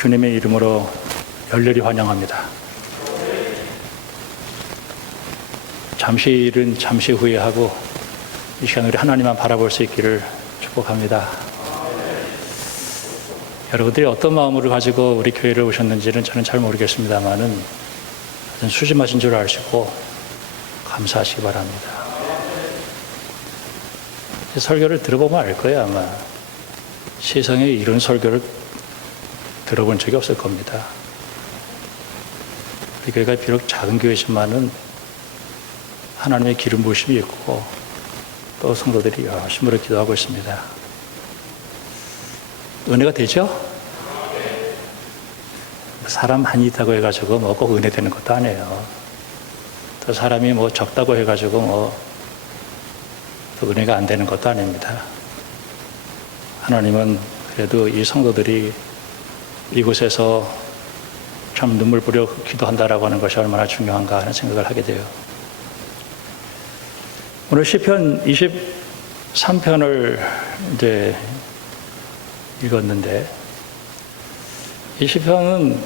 주님의 이름으로 열렬히 환영합니다. 잠시 일은 잠시 후에 하고 이 시간 우리 하나님만 바라볼 수 있기를 축복합니다. 여러분들이 어떤 마음으로 가지고 우리 교회를 오셨는지는 저는 잘 모르겠습니다만은 수심하신 줄 아시고 감사하시기 바랍니다. 설교를 들어보면 알 거예요. 아마 세상에 이런 설교를 들어본 적이 없을 겁니다. 우리 교회가 비록 작은 교회지만은 하나님의 기름 부으심이 있고 또 성도들이 열심으로 기도하고 있습니다. 은혜가 되죠? 사람 많이 있다고 해가지고 뭐 꼭 은혜 되는 것도 아니에요. 또 사람이 뭐 적다고 해가지고 뭐 또 은혜가 안 되는 것도 아닙니다. 하나님은 그래도 이 성도들이 이곳에서 참 눈물 뿌려 기도한다라고 하는 것이 얼마나 중요한가 하는 생각을 하게 돼요. 오늘 시편 23편을 이제 읽었는데 이 시편은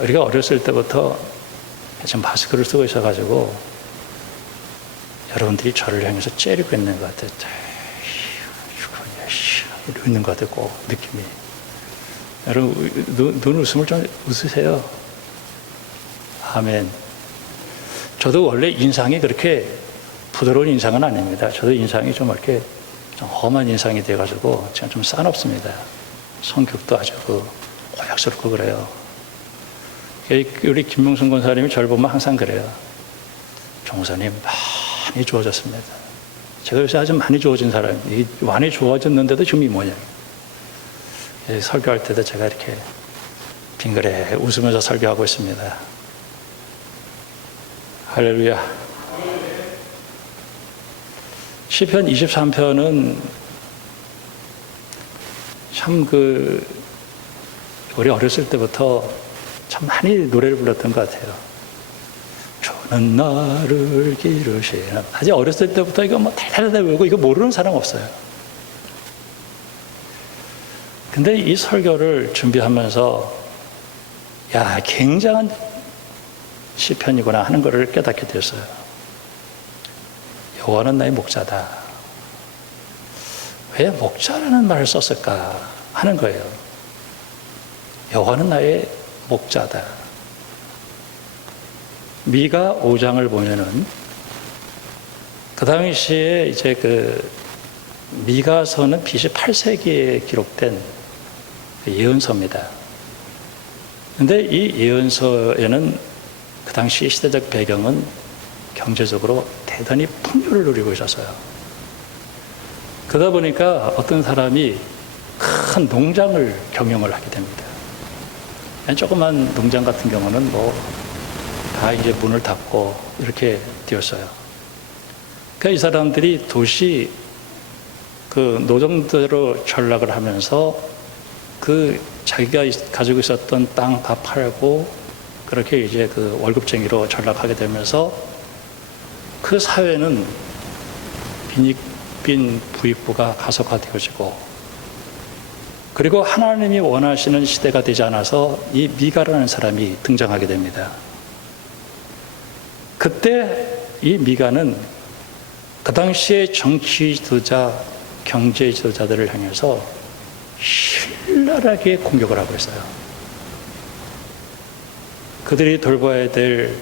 우리가 어렸을 때부터 지금 마스크를 쓰고 있어가지고 여러분들이 저를 향해서 째리고 있는 것 같아요. 이러고 있는 것 같아요. 꼭 느낌이. 여러분 눈 웃음을 좀 웃으세요. 아멘. 저도 원래 인상이 그렇게 부드러운 인상은 아닙니다. 저도 인상이 좀 이렇게 좀 험한 인상이 돼가지고 제가 좀 싸납습니다. 성격도 아주 고약스럽고 그래요. 우리 김명순 권사님이 저를 보면 항상 그래요. 종사님 많이 좋아졌습니다. 제가 요새 아주 많이 좋아진 사람이 많이 좋아졌는데도 지금 이 모양. 설교할 때도 제가 이렇게 빙그레 웃으면서 설교하고 있습니다. 할렐루야. 시편 23편은 참 우리 어렸을 때부터 참 많이 노래를 불렀던 것 같아요. 주는 나를 기르시는. 아직 어렸을 때부터 이거 뭐 달달달 외우고 이거 모르는 사람 없어요. 근데 이 설교를 준비하면서 야, 굉장한 시편이구나 하는 것을 깨닫게 되었어요. 여호와는 나의 목자다. 왜 목자라는 말을 썼을까 하는 거예요. 여호와는 나의 목자다. 미가 5장을 보면은 그 당시에 이제 미가서는 BC 8세기에 기록된 예언서입니다. 근데 이 예언서에는 그 당시 시대적 배경은 경제적으로 대단히 풍요를 누리고 있었어요. 그러다 보니까 어떤 사람이 큰 농장을 경영을 하게 됩니다. 조그만 농장 같은 경우는 다 이제 문을 닫고 이렇게 되었어요. 그러니까 이 사람들이 도시 노동자로 전락을 하면서 자기가 가지고 있었던 땅 다 팔고 그렇게 이제 월급쟁이로 전락하게 되면서 그 사회는 빈익빈 부익부가 가속화되어지고 그리고 하나님이 원하시는 시대가 되지 않아서 이 미가라는 사람이 등장하게 됩니다. 그때 이 미가는 그 당시에 정치 지도자, 경제 지도자들을 향해서 신랄하게 공격을 하고 있어요. 그들이 돌봐야 될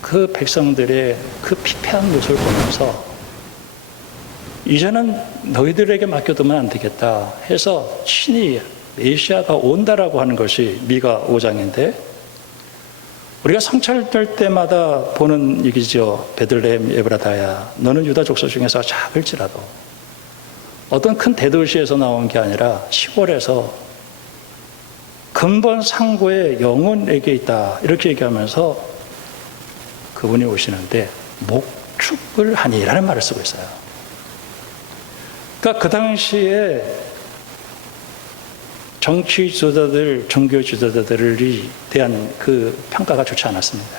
그 백성들의 그 피폐한 모습을 보면서 이제는 너희들에게 맡겨두면 안 되겠다 해서 친히 메시아가 온다라고 하는 것이 미가 5장인데 우리가 성찰될 때마다 보는 얘기죠. 베들레헴 에브라다야 너는 유다 족속 중에서 작을지라도 어떤 큰 대도시에서 나온 게 아니라 시골에서 근본 상고의 영혼에게 있다 이렇게 얘기하면서 그분이 오시는데 목축을 하니라는 말을 쓰고 있어요. 그러니까 그 당시에 정치 지도자들, 종교 지도자들에 대한 평가가 좋지 않았습니다.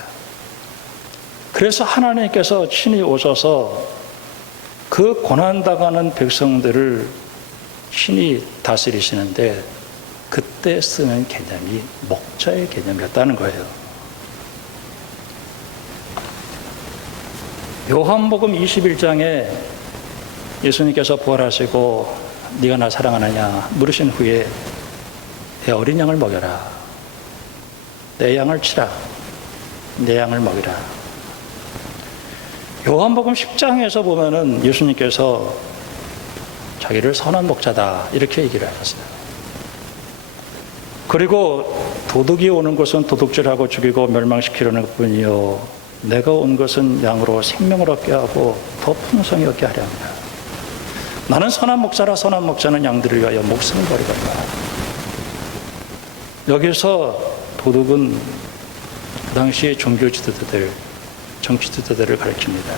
그래서 하나님께서 친히 오셔서 그 고난당하는 백성들을 친히 다스리시는데 그때 쓰는 개념이 목자의 개념이었다는 거예요. 요한복음 21장에 예수님께서 부활하시고 네가 나 사랑하느냐 물으신 후에 내 어린 양을 먹여라. 내 양을 치라. 내 양을 먹이라. 요한복음 10장에서 보면은 예수님께서 자기를 선한 목자다 이렇게 얘기를 하셨어요. 그리고 도둑이 오는 것은 도둑질하고 죽이고 멸망시키려는 것뿐이요 내가 온 것은 양으로 생명을 얻게 하고 더 풍성히 얻게 하려 합니다. 나는 선한 목자라. 선한 목자는 양들을 위하여 목숨을 버리거니와. 여기서 도둑은 그 당시의 종교 지도자들, 정치 지도자들을 가리킵니다.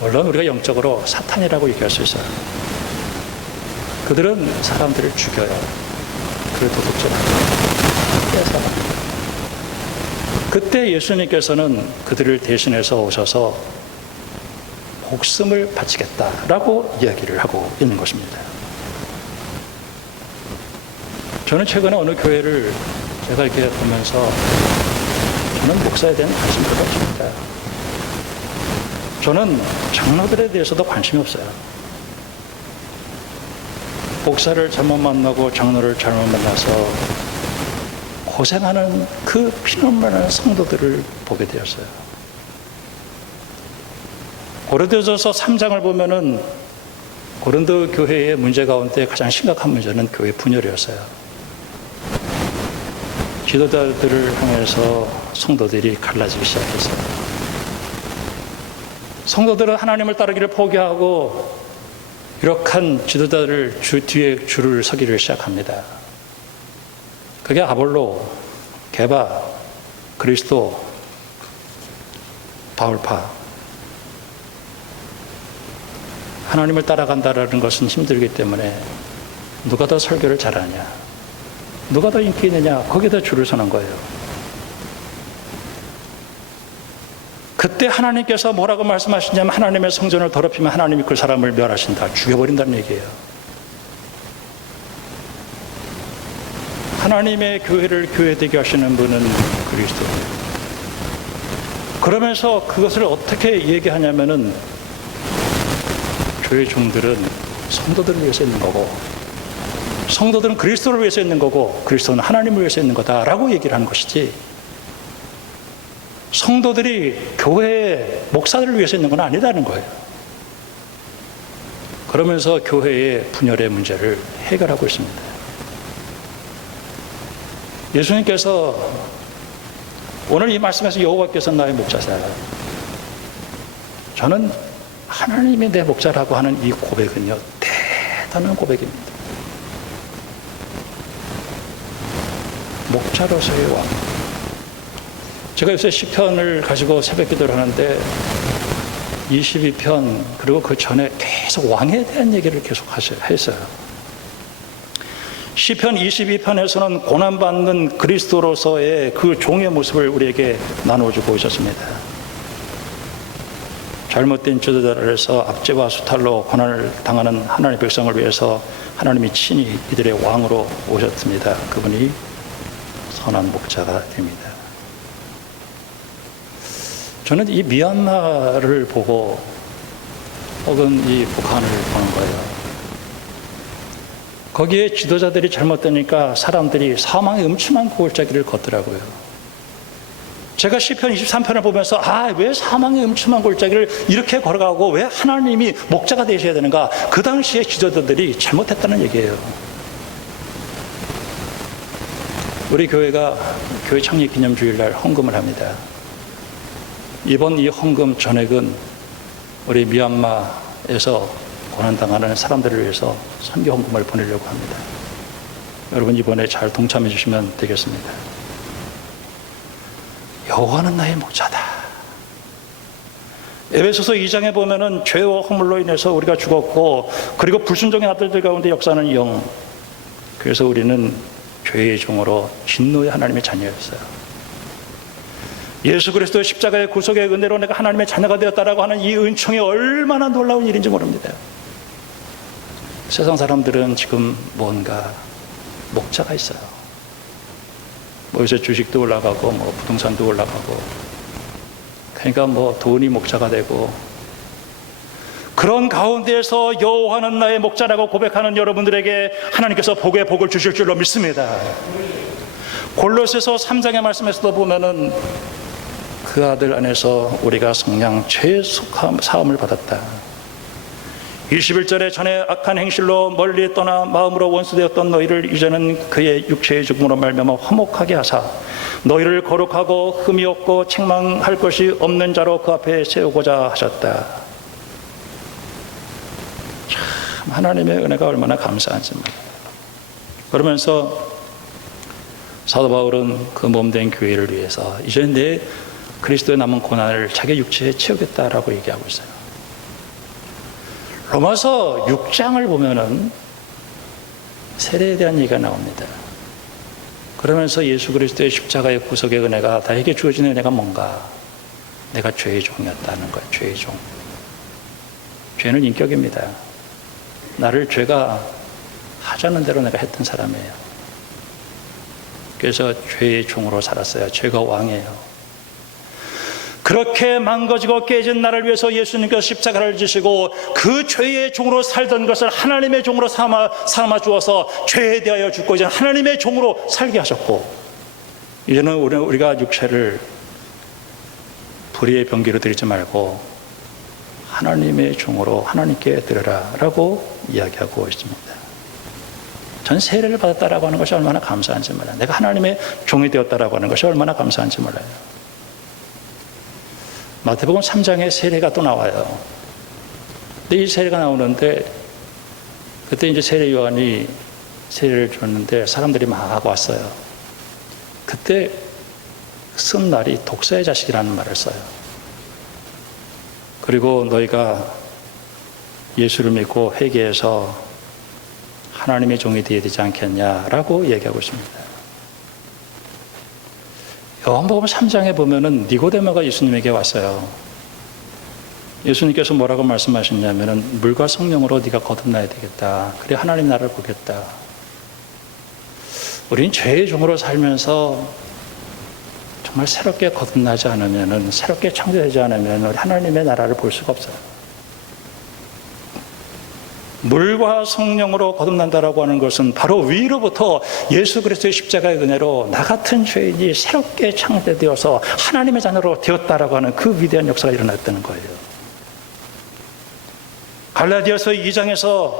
물론 우리가 영적으로 사탄이라고 얘기할 수 있어요. 그들은 사람들을 죽여요. 그리고 도둑질하고 뺏어갑니다. 그때 예수님께서는 그들을 대신해서 오셔서 목숨을 바치겠다라고 이야기를 하고 있는 것입니다. 저는 최근에 어느 교회를 제가 이렇게 보면서 저는 목사에 대한 관심이 별로 없습니다. 저는 장로들에 대해서도 관심이 없어요. 목사를 잘못 만나고 장로를 잘못 만나서 고생하는 그 피눈물 나는 성도들을 보게 되었어요. 고린도전서 3장을 보면은 고린도 교회의 문제 가운데 가장 심각한 문제는 교회 분열이었어요. 지도자들을 향해서 성도들이 갈라지기 시작했어요. 성도들은 하나님을 따르기를 포기하고 유력한 지도자를 뒤에 줄을 서기를 시작합니다. 그게 아볼로, 게바, 그리스도, 바울파. 하나님을 따라간다는 것은 힘들기 때문에 누가 더 설교를 잘하냐, 누가 더 인기 있느냐, 거기다 줄을 서는 거예요. 그때 하나님께서 뭐라고 말씀하시냐면 하나님의 성전을 더럽히면 하나님이 그 사람을 멸하신다, 죽여버린다는 얘기예요. 하나님의 교회를 교회되게 하시는 분은 그리스도예요. 그러면서 그것을 어떻게 얘기하냐면은 교회 종들은 성도들을 위해서 있는 거고 성도들은 그리스도를 위해서 있는 거고 그리스도는 하나님을 위해서 있는 거다라고 얘기를 하는 것이지, 성도들이 교회의 목사들을 위해서 있는 건 아니다는 거예요. 그러면서 교회의 분열의 문제를 해결하고 있습니다. 예수님께서 오늘 이 말씀에서 여호와께서 나의 목자시다, 저는 하나님이 내 목자라고 하는 이 고백은요, 대단한 고백입니다. 목자로서의 왕. 제가 요새 시편을 가지고 새벽 기도를 하는데 22편 그리고 그 전에 계속 왕에 대한 얘기를 계속 했어요. 시편 22편에서는 고난받는 그리스도로서의 그 종의 모습을 우리에게 나눠주고 있었습니다. 잘못된 지도자들에서 압제와 수탈로 고난을 당하는 하나님의 백성을 위해서 하나님이 친히 이들의 왕으로 오셨습니다. 그분이 선한 목자가 됩니다. 저는 이 미얀마를 보고 혹은 이 북한을 보는 거예요. 거기에 지도자들이 잘못되니까 사람들이 사망의 음침한 골짜기를 걷더라고요. 제가 시편 23편을 보면서 왜 사망의 음침한 골짜기를 이렇게 걸어가고 왜 하나님이 목자가 되셔야 되는가? 그 당시에 지도자들이 잘못했다는 얘기예요. 우리 교회가 교회 창립 기념주일날 헌금을 합니다. 이번 이 헌금 전액은 우리 미얀마에서 고난당하는 사람들을 위해서 선교 헌금을 보내려고 합니다. 여러분 이번에 잘 동참해 주시면 되겠습니다. 여호와는 나의 목자다. 에베소서 2장에 보면은 죄와 허물로 인해서 우리가 죽었고 그리고 불순종의 아들들 가운데 역사하는 영, 그래서 우리는 죄의 종으로 진노의 하나님의 자녀였어요. 예수 그리스도의 십자가의 구속의 은혜로 내가 하나님의 자녀가 되었다라고 하는 이 은총이 얼마나 놀라운 일인지 모릅니다. 세상 사람들은 지금 뭔가 목자가 있어요. 뭐 요새 주식도 올라가고 뭐 부동산도 올라가고, 그러니까 뭐 돈이 목자가 되고, 그런 가운데에서 여호와는 나의 목자라고 고백하는 여러분들에게 하나님께서 복의 복을 주실 줄로 믿습니다. 골로새서 3장의 말씀에서도 보면은 그 아들 안에서 우리가 성령 죄의 사함을 받았다. 21절에 전에 악한 행실로 멀리 떠나 마음으로 원수되었던 너희를 이제는 그의 육체의 죽음으로 말미암아 화목하게 하사 너희를 거룩하고 흠이 없고 책망할 것이 없는 자로 그 앞에 세우고자 하셨다. 참 하나님의 은혜가 얼마나 감사한지 말이에요. 그러면서 사도 바울은 그 몸된 교회를 위해서 이제 내 그리스도의 남은 고난을 자기 육체에 채우겠다라고 얘기하고 있어요. 로마서 6장을 보면은 세례에 대한 얘기가 나옵니다. 그러면서 예수 그리스도의 십자가의 구속의 은혜가 나에게 주어진 은혜가 뭔가? 내가 죄의 종이었다는 거예요. 죄의 종. 죄는 인격입니다. 나를 죄가 하자는 대로 내가 했던 사람이에요. 그래서 죄의 종으로 살았어요. 죄가 왕이에요. 그렇게 망가지고 깨진 나를 위해서 예수님께서 십자가를 지시고 그 죄의 종으로 살던 것을 하나님의 종으로 삼아 주어서 죄에 대하여 죽고 이제 하나님의 종으로 살게 하셨고, 이제는 우리가 육체를 불의의 병기로 드리지 말고 하나님의 종으로 하나님께 드려라 라고 이야기하고 있습니다. 전 세례를 받았다라고 하는 것이 얼마나 감사한지 몰라요. 내가 하나님의 종이 되었다라고 하는 것이 얼마나 감사한지 몰라요. 마태복음 3장에 세례가 또 나와요. 근데 이 세례가 나오는데 그때 이제 세례 요한이 세례를 줬는데 사람들이 막 왔어요. 그때 쓴 말이 독사의 자식이라는 말을 써요. 그리고 너희가 예수를 믿고 회개해서 하나님의 종이 되어야 되지 않겠냐라고 얘기하고 있습니다. 요한복음 3장에 보면은 니고데모가 예수님에게 왔어요. 예수님께서 뭐라고 말씀하셨냐면은 물과 성령으로 네가 거듭나야 되겠다. 그래 하나님 나라를 보겠다. 우린 죄의 종으로 살면서 정말 새롭게 거듭나지 않으면은, 새롭게 창조되지 않으면 우리 하나님의 나라를 볼 수가 없어요. 물과 성령으로 거듭난다라고 하는 것은 바로 위로부터 예수 그리스도의 십자가의 은혜로 나 같은 죄인이 새롭게 창조되어서 하나님의 자녀로 되었다라고 하는 그 위대한 역사가 일어났다는 거예요. 갈라디아서 2장에서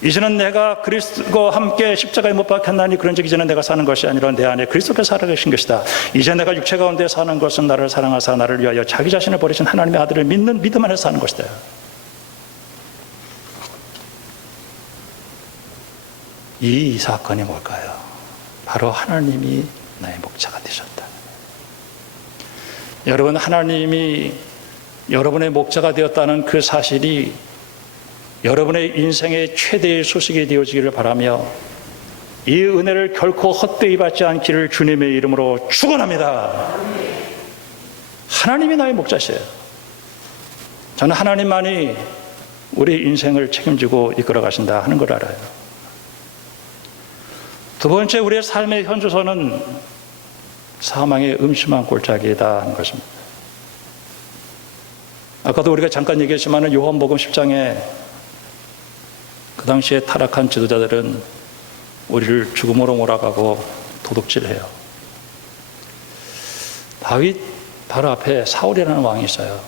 이제는 내가 그리스도와 함께 십자가에 못 박혔나니 그런즉 이제는 내가 사는 것이 아니라 내 안에 그리스도께서 살아계신 것이다. 이제 내가 육체 가운데 사는 것은 나를 사랑하사 나를 위하여 자기 자신을 버리신 하나님의 아들을 믿는 믿음 안에서 사는 것이다. 이 사건이 뭘까요? 바로 하나님이 나의 목자가 되셨다. 여러분, 하나님이 여러분의 목자가 되었다는 그 사실이 여러분의 인생의 최대의 소식이 되어지기를 바라며 이 은혜를 결코 헛되이 받지 않기를 주님의 이름으로 축원합니다. 하나님이 나의 목자시에요. 저는 하나님만이 우리 인생을 책임지고 이끌어 가신다 하는 걸 알아요. 두 번째, 우리의 삶의 현주소는 사망의 음침한 골짜기이다 하는 것입니다. 아까도 우리가 잠깐 얘기했지만 요한복음 10장에 그 당시에 타락한 지도자들은 우리를 죽음으로 몰아가고 도둑질해요. 다윗 바로 앞에 사울이라는 왕이 있어요.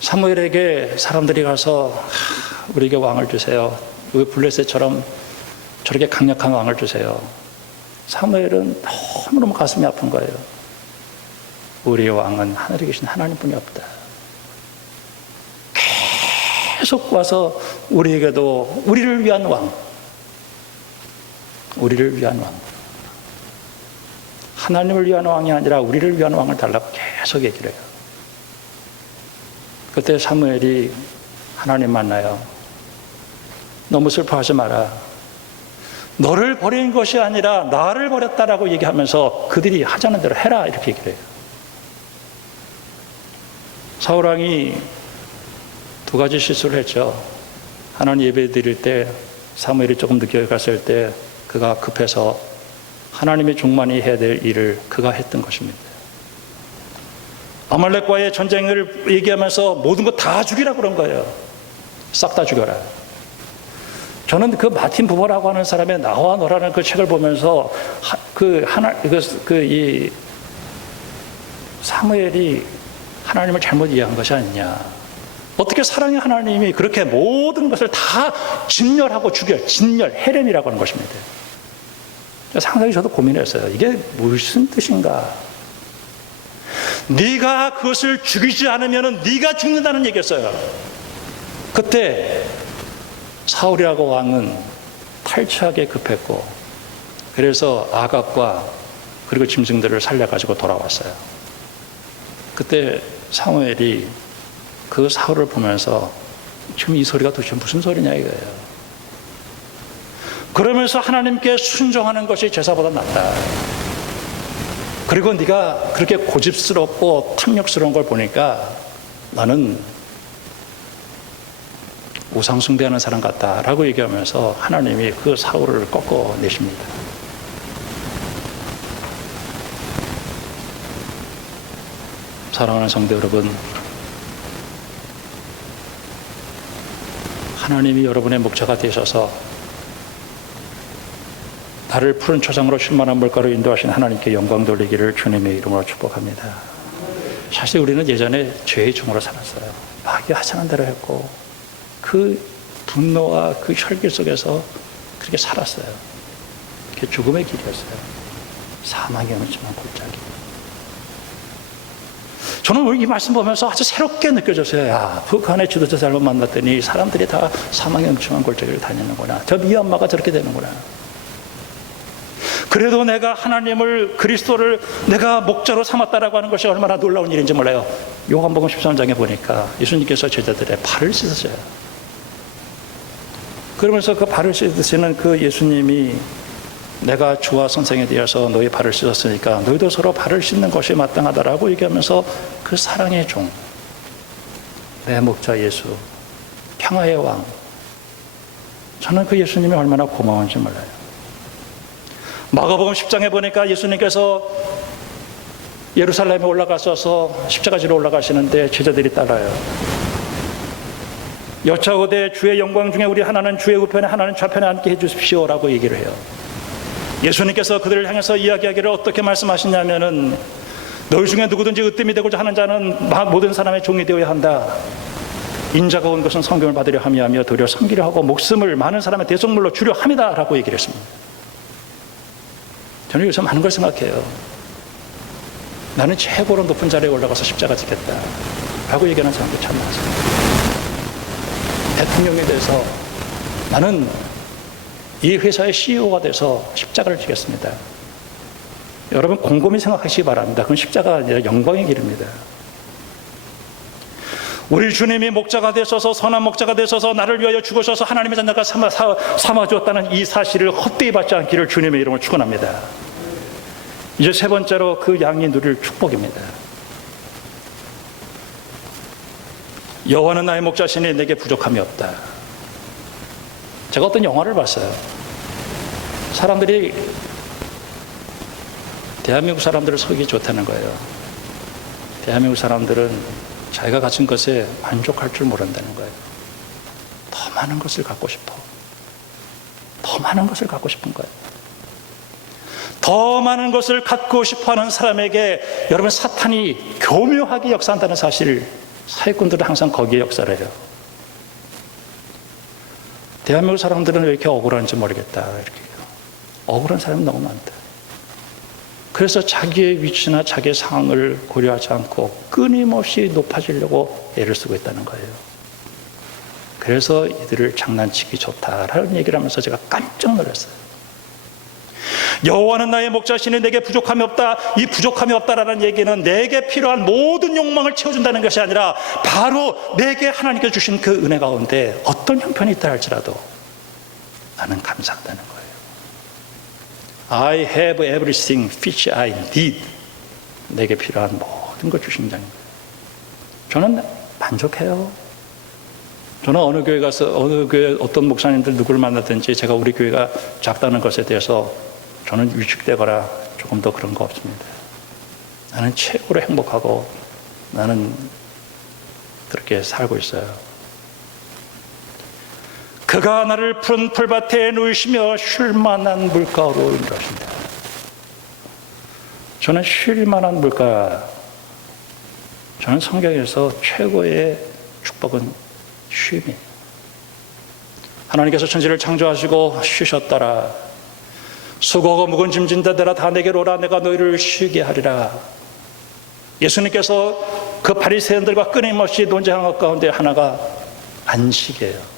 사무엘에게 사람들이 가서 우리에게 왕을 주세요. 왜 블레셋처럼 저렇게 강력한 왕을 주세요. 사무엘은 너무너무 가슴이 아픈 거예요. 우리의 왕은 하늘에 계신 하나님뿐이 없다. 계속 와서 우리에게도 우리를 위한 왕, 우리를 위한 왕, 하나님을 위한 왕이 아니라 우리를 위한 왕을 달라고 계속 얘기를 해요. 그때 사무엘이 하나님 만나요. 너무 슬퍼하지 마라. 너를 버린 것이 아니라 나를 버렸다라고 얘기하면서 그들이 하자는 대로 해라 이렇게 얘기를 해요. 사울왕이 두 가지 실수를 했죠. 하나님 예배 드릴 때 사무엘이 조금 늦게 갔을 때 그가 급해서 하나님의 종만이 해야 될 일을 그가 했던 것입니다. 아말렉과의 전쟁을 얘기하면서 모든 거 다 죽이라 그런 거예요. 싹 다 죽여라. 저는 그 마틴 부버라고 하는 사람의 나와 너라는 그 책을 보면서 이 사무엘이 하나님을 잘못 이해한 것이 아니냐. 어떻게 사랑의 하나님이 그렇게 모든 것을 다 진멸하고 진멸, 헤렘이라고 하는 것입니다. 상당히 저도 고민했어요. 이게 무슨 뜻인가? 네가 그것을 죽이지 않으면 네가 죽는다는 얘기였어요. 그때 사울이라고 왕은 탈취하게 급했고, 그래서 아갑과 그리고 짐승들을 살려가지고 돌아왔어요. 그때 사무엘이 그 사울을 보면서 지금 이 소리가 도대체 무슨 소리냐 이거예요. 그러면서 하나님께 순종하는 것이 제사보다 낫다. 그리고 네가 그렇게 고집스럽고 탐욕스러운 걸 보니까 나는 우상 숭배하는 사람 같다라고 얘기하면서 하나님이 그 사울을 꺾어내십니다. 사랑하는 성도 여러분, 하나님이 여러분의 목자가 되셔서 나를 푸른 초장으로 쉴만한 물가로 인도하신 하나님께 영광 돌리기를 주님의 이름으로 축복합니다. 사실 우리는 예전에 죄의 종으로 살았어요. 마귀 하찮은 대로 했고 그 분노와 그 혈기 속에서 그렇게 살았어요. 그게 죽음의 길이었어요. 사망의 음침한 골짜기. 저는 오늘 이 말씀 보면서 아주 새롭게 느껴졌어요. 야, 북한의 지도자 잘못 만났더니 사람들이 다 사망의 음침한 골짜기를 다니는구나. 저 미얀마가 저렇게 되는구나. 그래도 내가 하나님을, 그리스도를 내가 목자로 삼았다라고 하는 것이 얼마나 놀라운 일인지 몰라요. 요한복음 13장에 보니까 예수님께서 제자들의 발을 씻으셔요. 그러면서 그 발을 씻으시는 그 예수님이 내가 주와 선생에 되어서 너희 발을 씻었으니까 너희도 서로 발을 씻는 것이 마땅하다라고 얘기하면서 그 사랑의 종, 내 목자 예수, 평화의 왕, 저는 그 예수님이 얼마나 고마운지 몰라요. 마가복음 10장에 보니까 예수님께서 예루살렘에 올라가셔서 십자가지로 올라가시는데 제자들이 따라요. 여차오되 주의 영광 중에 우리 하나는 주의 우편에 하나는 좌편에 앉게 해주십시오라고 얘기를 해요. 예수님께서 그들을 향해서 이야기하기를 어떻게 말씀하시냐면은 너희 중에 누구든지 으뜸이 되고자 하는 자는 모든 사람의 종이 되어야 한다. 인자가 온 것은 성경을 받으려 함이하며 도리어 섬기려 하고 목숨을 많은 사람의 대속물로 주려 함이다 라고 얘기를 했습니다. 저는 요새 많은 걸 생각해요. 나는 최고로 높은 자리에 올라가서 십자가 지겠다 라고 얘기하는 사람도 참 많습니다. 대통령에 대해서 나는 이 회사의 CEO가 돼서 십자가를 지겠습니다. 여러분 곰곰이 생각하시기 바랍니다. 그건 십자가가 아니라 영광의 길입니다. 우리 주님이 목자가 되셔서 선한 목자가 되셔서 나를 위하여 죽으셔서 하나님의 자녀가 삼아주었다는 이 사실을 헛되이 받지 않기를 주님의 이름으로 축원합니다. 이제 세 번째로 그 양이 누릴 축복입니다. 여호와는 나의 목자시니 내게 부족함이 없다. 제가 어떤 영화를 봤어요. 사람들이 대한민국 사람들을 속이기 좋다는 거예요. 대한민국 사람들은 자기가 가진 것에 만족할 줄 모른다는 거예요. 더 많은 것을 갖고 싶어. 더 많은 것을 갖고 싶은 거예요. 더 많은 것을 갖고 싶어하는 사람에게 여러분 사탄이 교묘하게 역사한다는 사실, 사기꾼들은 항상 거기에 역사를 해요. 대한민국 사람들은 왜 이렇게 억울한지 모르겠다. 이렇게 억울한 사람이 너무 많다. 그래서 자기의 위치나 자기의 상황을 고려하지 않고 끊임없이 높아지려고 애를 쓰고 있다는 거예요. 그래서 이들을 장난치기 좋다라는 얘기를 하면서 제가 깜짝 놀랐어요. 여호와는 나의 목자시니 내게 부족함이 없다. 이 부족함이 없다라는 얘기는 내게 필요한 모든 욕망을 채워준다는 것이 아니라 바로 내게 하나님께 주신 그 은혜 가운데 어떤 형편이 있다 할지라도 나는 감사하다는 거예요. I have everything which I need. 내게 필요한 모든 걸 주신 자입니다. 저는 만족해요. 저는 어느 교회 가서 어느 교회 어떤 목사님들 누구를 만나든지 제가 우리 교회가 작다는 것에 대해서 저는 위축되거나 조금 더 그런 거 없습니다. 나는 최고로 행복하고 나는 그렇게 살고 있어요. 그가 나를 푸른 풀밭에 누이시며 쉴만한 물가로 인도하신다. 저는 쉴만한 물가, 저는 성경에서 최고의 축복은 쉼이에요. 하나님께서 천지를 창조하시고 쉬셨더라. 수고하고 무거운 짐 진 자들아 다 내게로 오라. 내가 너희를 쉬게 하리라. 예수님께서 그 바리새인들과 끊임없이 논쟁하는 것 가운데 하나가 안식이에요.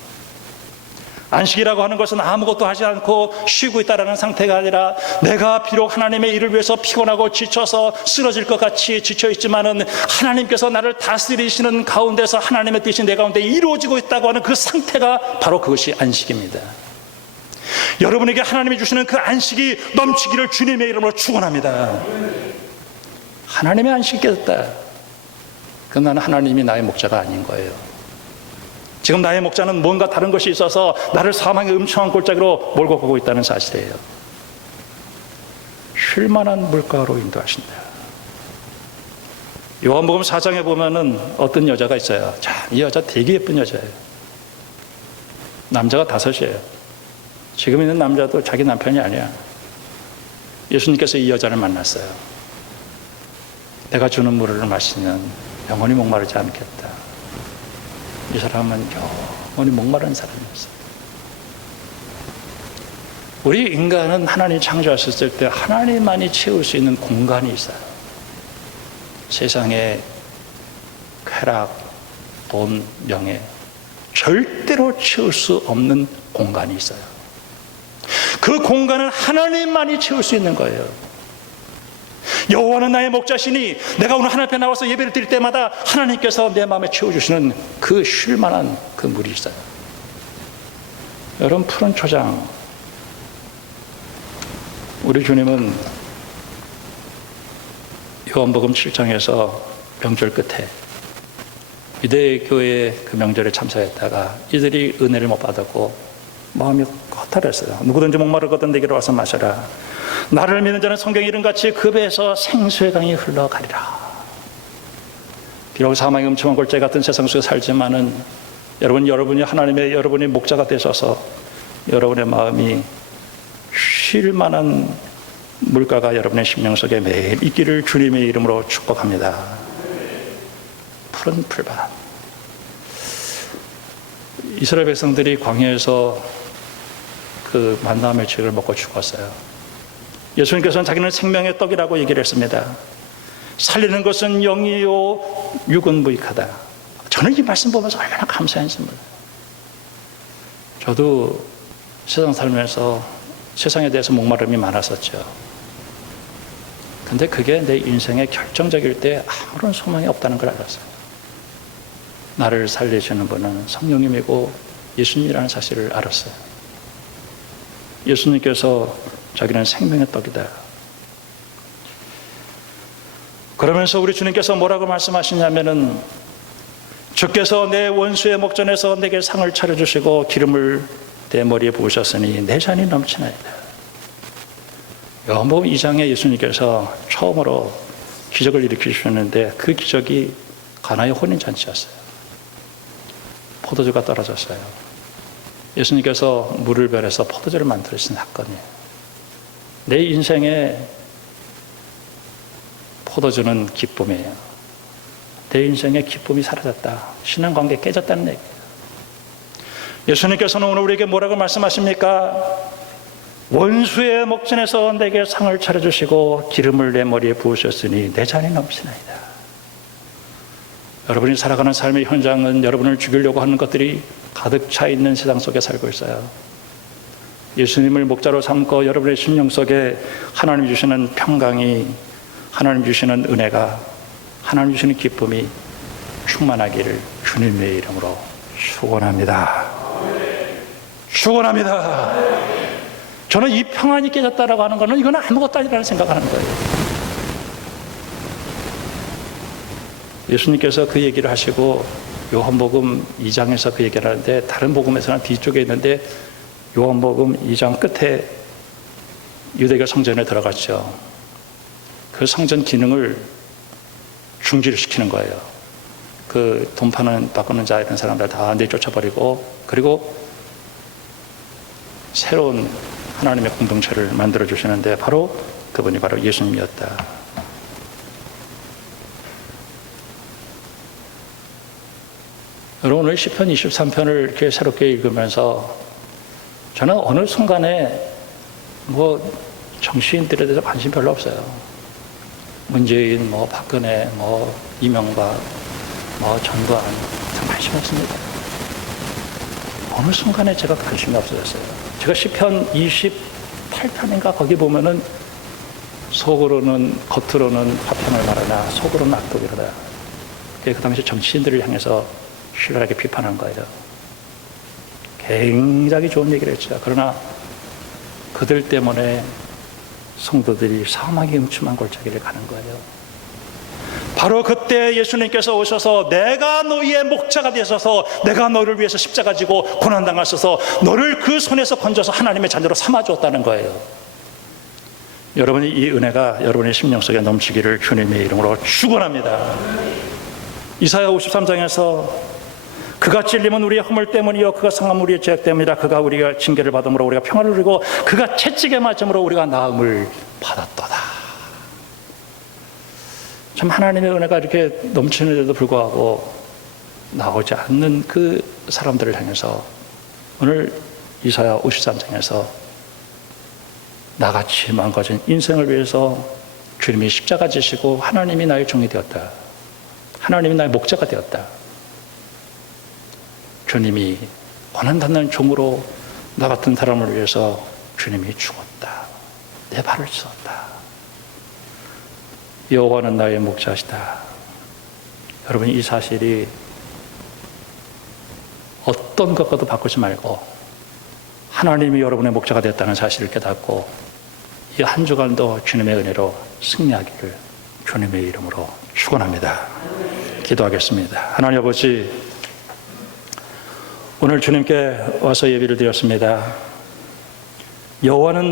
안식이라고 하는 것은 아무것도 하지 않고 쉬고 있다는 상태가 아니라 내가 비록 하나님의 일을 위해서 피곤하고 지쳐서 쓰러질 것 같이 지쳐있지만은 하나님께서 나를 다스리시는 가운데서 하나님의 뜻이 내 가운데 이루어지고 있다고 하는 그 상태가 바로 그것이 안식입니다. 여러분에게 하나님이 주시는 그 안식이 넘치기를 주님의 이름으로 축원합니다. 하나님의 안식이 깨졌다. 그럼 나는 하나님이 나의 목자가 아닌 거예요. 지금 나의 목자는 뭔가 다른 것이 있어서 나를 사망의 음침한 골짜기로 몰고 가고 있다는 사실이에요. 쉴만한 물가로 인도하신다. 요한복음 4장에 보면은 어떤 여자가 있어요. 자, 이 여자 되게 예쁜 여자예요. 남자가 5이에요. 지금 있는 남자도 자기 남편이 아니야. 예수님께서 이 여자를 만났어요. 내가 주는 물을 마시면 영원히 목마르지 않겠다. 이 사람은 영원히 목마른 사람이었어요. 우리 인간은 하나님 창조하셨을 때 하나님만이 채울 수 있는 공간이 있어요. 세상에 쾌락, 돈, 명예 절대로 채울 수 없는 공간이 있어요. 그 공간은 하나님만이 채울 수 있는 거예요. 여호와는 나의 목자시니 내가 오늘 하나님 앞에 나와서 예배를 드릴 때마다 하나님께서 내 마음에 채워주시는 그 쉴만한 그 물이 있어요. 여러분, 푸른 초장, 우리 주님은 요한복음 7장에서 명절 끝에 유대교회 그 명절에 참석했다가 이들이 은혜를 못 받았고 마음이 허탈했어요. 누구든지 목마르거든 내게로 와서 마셔라. 나를 믿는 자는 성경에 이른같이 그 배에서 생수의 강이 흘러가리라. 비록 사망의 음침한 골짜기 같은 세상 속에 살지만은 여러분이 하나님의 여러분이 목자가 되셔서 여러분의 마음이 쉴 만한 물가가 여러분의 심령 속에 매일 있기를 주님의 이름으로 축복합니다. 푸른 풀밭. 이스라엘 백성들이 광야에서 그 만나의 죄를 먹고 죽었어요. 예수님께서는 자기는 생명의 떡이라고 얘기를 했습니다. 살리는 것은 영이요 육은 무익하다. 저는 이 말씀 보면서 얼마나 감사했습니다. 저도 세상 살면서 세상에 대해서 목마름이 많았었죠. 근데 그게 내 인생의 결정적일 때 아무런 소망이 없다는 걸 알았어요. 나를 살리시는 분은 성령님이고 예수님이라는 사실을 알았어요. 예수님께서 자기는 생명의 떡이다. 그러면서 우리 주님께서 뭐라고 말씀하시냐면은 주께서 내 원수의 목전에서 내게 상을 차려주시고 기름을 내 머리에 부으셨으니 내 잔이 넘치나이다. 요한복음 2장에 예수님께서 처음으로 기적을 일으키셨는데 그 기적이 가나의 혼인잔치였어요. 포도주가 떨어졌어요. 예수님께서 물을 변해서 포도주를 만들어주신 사건이에요. 내 인생에 포도주는 기쁨이에요. 내 인생의 기쁨이 사라졌다. 신앙관계 깨졌다는 얘기예요. 예수님께서는 오늘 우리에게 뭐라고 말씀하십니까? 원수의 목전에서 내게 상을 차려주시고 기름을 내 머리에 부으셨으니 내 잔이 넘치나이다. 여러분이 살아가는 삶의 현장은 여러분을 죽이려고 하는 것들이 가득 차 있는 세상 속에 살고 있어요. 예수님을 목자로 삼고 여러분의 심령 속에 하나님 주시는 평강이, 하나님 주시는 은혜가, 하나님 주시는 기쁨이 충만하기를 주님의 이름으로 축원합니다. 축원합니다. 저는 이 평안이 깨졌다라고 하는 것은 이건 아무것도 아니라는 생각을 하는 거예요. 예수님께서 그 얘기를 하시고 요한복음 2장에서 그 얘기를 하는데 다른 복음에서는 뒤쪽에 있는데 요한복음 2장 끝에 유대교 성전에 들어갔죠. 그 성전 기능을 중지시키는 거예요. 그 돈 파는 바꾸는 자 이런 사람들 다 내쫓아버리고 그리고 새로운 하나님의 공동체를 만들어 주시는데 바로 그분이 바로 예수님이었다. 여러분 오늘 시편 23편을 이렇게 새롭게 읽으면서 저는 어느 순간에 뭐 정치인들에 대해서 관심 별로 없어요. 문재인, 뭐 박근혜, 뭐 이명박, 뭐 전두환 참 관심 없습니다. 어느 순간에 제가 관심이 없어졌어요. 제가 시편 28편인가 거기 보면은 속으로는 겉으로는 화평을 말하나 속으로는 악독이로다. 그 당시 정치인들을 향해서 신랄하게 비판한 거예요. 굉장히 좋은 얘기를 했죠. 그러나 그들 때문에 성도들이 사망의 음침한 골짜기를 가는 거예요. 바로 그때 예수님께서 오셔서 내가 너희의 목자가 되셔서 내가 너를 위해서 십자가 지고 고난당하셔서 너를 그 손에서 건져서 하나님의 자녀로 삼아주었다는 거예요. 여러분이 이 은혜가 여러분의 심령 속에 넘치기를 주님의 이름으로 축원합니다. 이사야 53장에서 그가 찔림은 우리의 허물 때문이요 그가 상함은 우리의 죄악 때문이라. 그가 우리가 징계를 받음으로 우리가 평안을 누리고 그가 채찍에 맞음으로 우리가 나음을 받았도다. 참 하나님의 은혜가 이렇게 넘치는데도 불구하고 나오지 않는 그 사람들을 향해서 오늘 이사야 53장에서 나같이 망가진 인생을 위해서 주님이 십자가 지시고 하나님이 나의 종이 되었다. 하나님이 나의 목자가 되었다. 주님이 고난받는 종으로 나 같은 사람을 위해서 주님이 죽었다. 내 발을 씻었다. 여호와는 나의 목자시다. 여러분 이 사실이 어떤 것과도 바꾸지 말고 하나님이 여러분의 목자가 됐다는 사실을 깨닫고 이 한 주간도 주님의 은혜로 승리하기를 주님의 이름으로 축원합니다. 기도하겠습니다. 하나님 아버지, 오늘 주님께 와서 예비를 드렸습니다. 여호와는